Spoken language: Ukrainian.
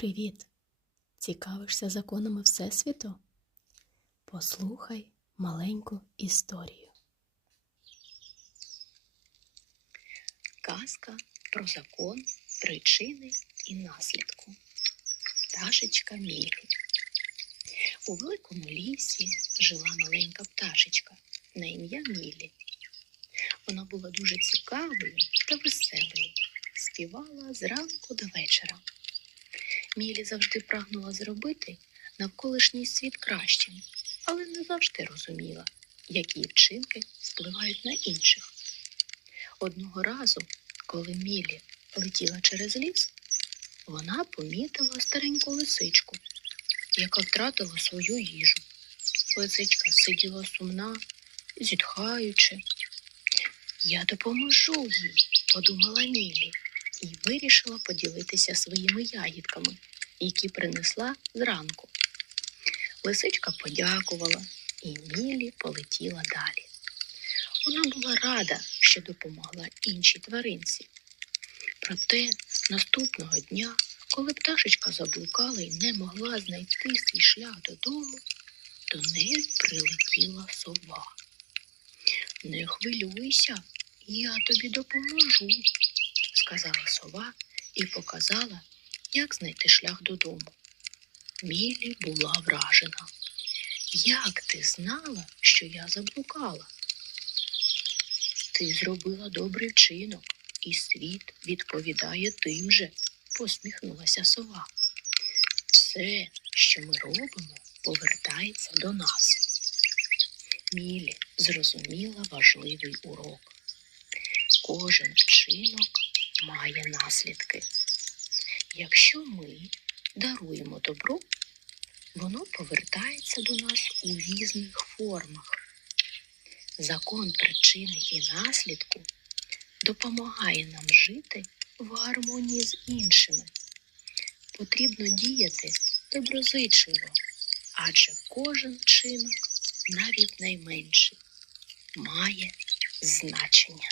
Привіт! Цікавишся законами Всесвіту? Послухай маленьку історію. Казка про закон, причини і наслідку. Пташечка Мілі. У великому лісі жила маленька пташечка на ім'я Мілі. Вона була дуже цікавою та веселою, співала зранку до вечора. Мілі завжди прагнула зробити навколишній світ кращим, але не завжди розуміла, які вчинки впливають на інших. Одного разу, коли Мілі летіла через ліс, вона помітила стареньку лисичку, яка втратила свою їжу. Лисичка сиділа сумна, зітхаючи. Я допоможу їй, подумала Мілі і вирішила поділитися своїми ягідками, які принесла зранку. Лисичка подякувала, і Мілі полетіла далі. Вона була рада, що допомогла іншій тваринці. Проте наступного дня, коли пташечка заблукала і не могла знайти свій шлях додому, до неї прилетіла сова. Не хвилюйся, я тобі допоможу, сказала сова і показала, як знайти шлях додому. Мілі була вражена. Як ти знала, що я заблукала? Ти зробила добрий вчинок, і світ відповідає тим же, посміхнулася сова. Все, що ми робимо, повертається до нас. Мілі зрозуміла важливий урок. Кожен вчинок має наслідки. Якщо ми даруємо добро, воно повертається до нас у різних формах. Закон причини і наслідку допомагає нам жити в гармонії з іншими. Потрібно діяти доброзичливо, адже кожен вчинок, навіть найменший, має значення.